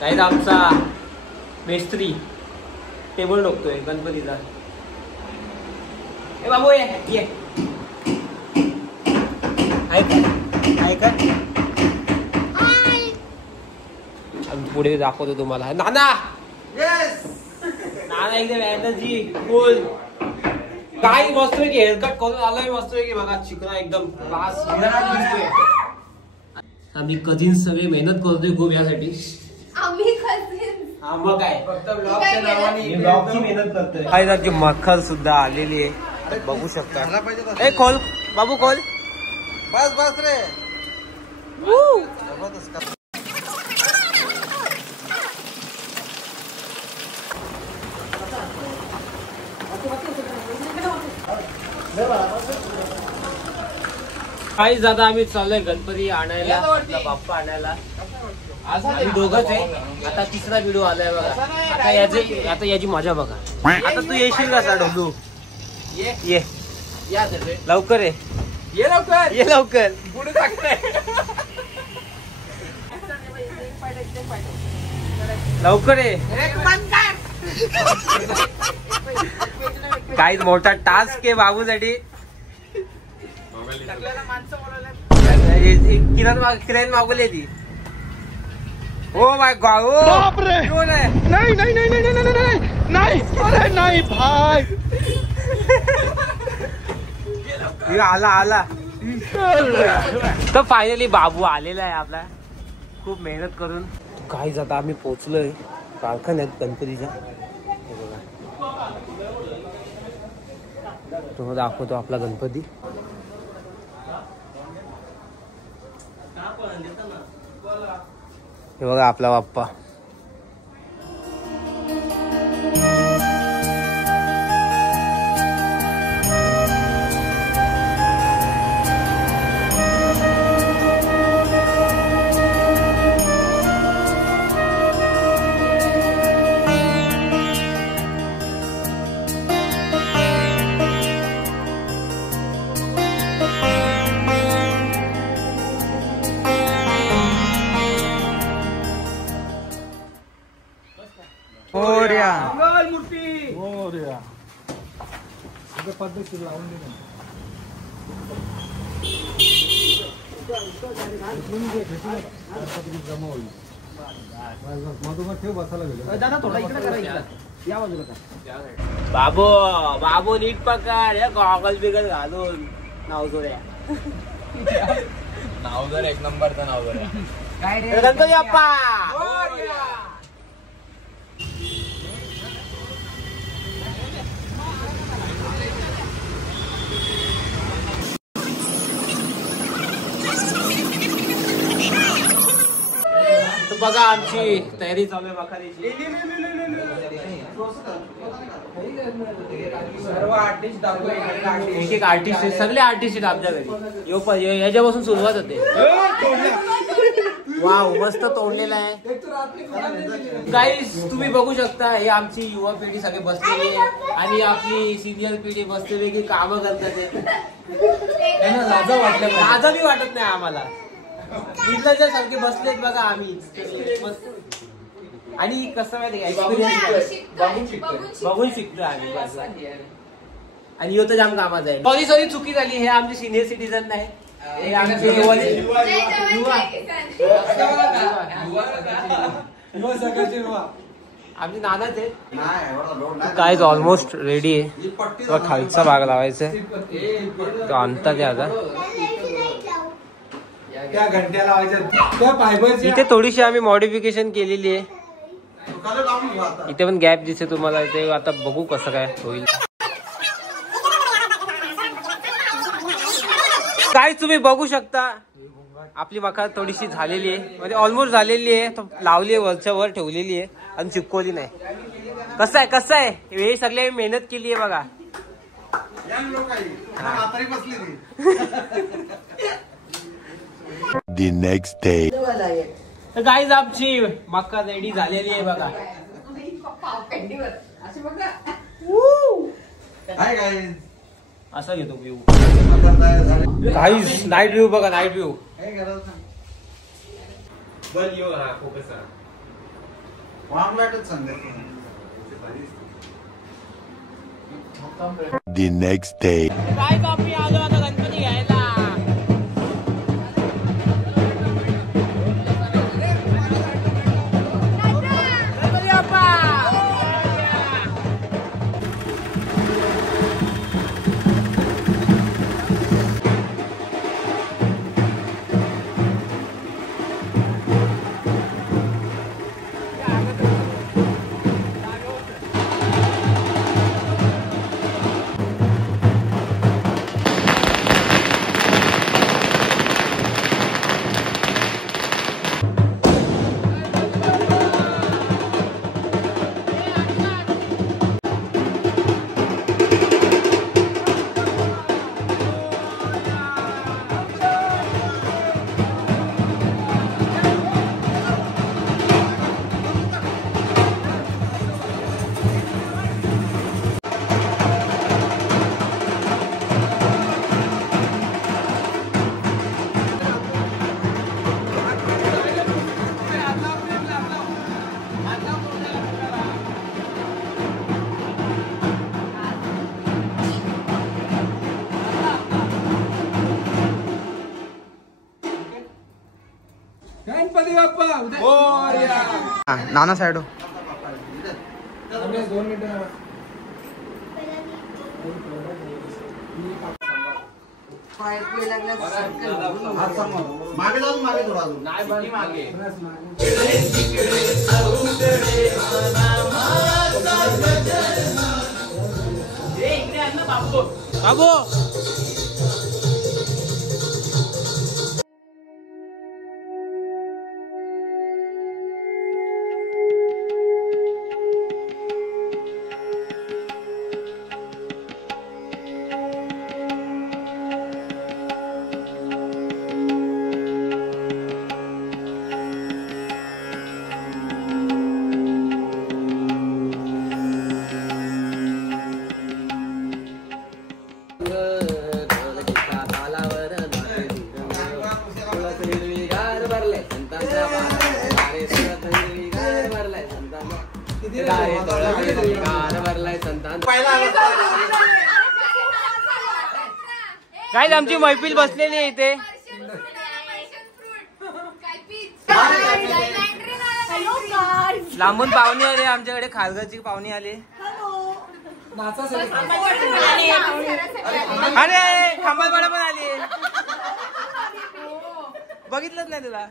काही आमचा मेस्त्री टेबल ठोकतोय गणपतीचा. ए बाबू ये पुढे दाखवतो तुम्हाला. नाना नाना एकदम एनर्जी फुल. काय मस्त की हेअरकट करून आलोय मस्त की बघा चिकना एकदम क्लास दिसतोय. आम्ही कझिन्स सगळे मेहनत करतोय खूप यासाठी. आम्ही कझिन्स हा मग काय फक्त ब्लॉगच्या नावाने ब्लॉगची मेहनत करतोय. काय त्याची मखर सुद्धा आलेली आहे बघू शकता. ए खोल बाबू खोल. बस बस रे. काही जाता आम्ही चाललोय गणपती आणायला, आपला बाप्पा आणायला. आम्ही दोघच आहे. आता तिसरा व्हिडिओ आलाय बघा. आता याची मजा बघा. आता तू येशील का डोलू? ये लवकर ये लवकर. लवकर ये. काही मोठा टास्क आहे बाबूसाठी. किरण मागवली ती. Oh my God. ओ नाही नाही नाही नाही नाही नाही नाही नाही भाई. आला आला तर फायनली बाबू आलेला आहे आपला खूप मेहनत करून. काही जाता आम्ही पोहोचलोय कारखान्यात गणपतीच्या. तो दाखवतो आपला गणपती. हे बघा आपला बाप्पा. बाबू बाबू नीट पकड. या गॉगल बिगल घालून नावजोड्या. नावजोर एक नंबरचा नावजोर. गणपती बाप्पा. बघा आमची तयारी चालू आहे बखारीची. सर्व आर्टिस्ट एक एक आर्टिस्ट सगळे आर्टिस्ट आमच्या घरी. याच्यापासून सुरुवात होते. वाव मस्त तोडलेला आहे. गाईस तुम्ही बघू शकता हे आमची युवा पिढी सगळे बसलेली आहे आणि आपली सिनियर पिढी बसलेली की कामं करतात. लाजा बी वाटत नाही आम्हाला. सारखे बसलेत बघा आम्ही. आणि कसं माहिती एक्सपिरियन्स बघून शिकतो आम्ही. आणि यो तर जाम कामाचा आहे. सॉरी चुकी झाली. हे आमचे सिनियर सिटीजन नाही. हे आमचे आमचे नानाच आहेत. काय ऑलमोस्ट रेडी आहे. खालचा भाग लावायचा आहे तो आणता ते आता. त्या घंट्या लावायच्या. इथे थोडीशी आम्ही मॉडिफिकेशन केलेली आहे. इथे पण गॅप दिसते तुम्हाला. इथे आता बघू कसं काय होईल. काय तुम्ही बघू शकता आपली मखर थोडीशी झालेली आहे. म्हणजे ऑलमोस्ट झालेली आहे. लावली आहे वरच्या वर ठेवलेली आहे आणि चिपकवली नाही. कसं आहे हे सगळे मेहनत केली आहे बघा. The next day. तर गाईज आमची मक्का रेडी झालेली आहे बघा. असं घेतो व्ह्यू. गाईज नाईट व्ह्यू बघा. Night view The next day. काय आम्ही आलो आता गणपती घ्यायला. गणपती बाप्पा. गणपती बाप्पा मोरया. नाना साइड हो. 2 मिनिटं. मागे जाऊन मागे थोडा अजून. नाही मागे. बाबू. काय आमची मैफिल बसलेली आहे इथे. लांबून पाहुणे आले आमच्याकडे. खालगरची पाहुणे आले. अरे खंबाळपाडा पण आली. बघितलंच नाही तुला.